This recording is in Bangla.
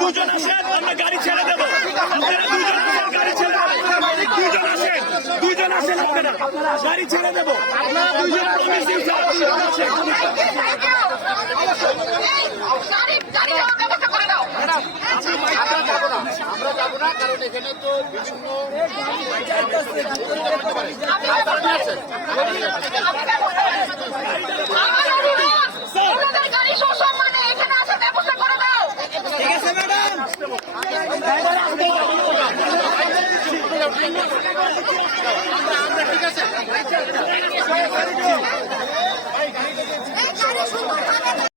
দুজন আসেন, আমরা গাড়ি ছেড়ে দেবো। দুজন আসেন, আপনারা গাড়ি ছেড়ে দেবো। দুজন আমরা যাবো না, কারণ এখানে তো বিভিন্ন ঠিক আছে ম্যাডাম।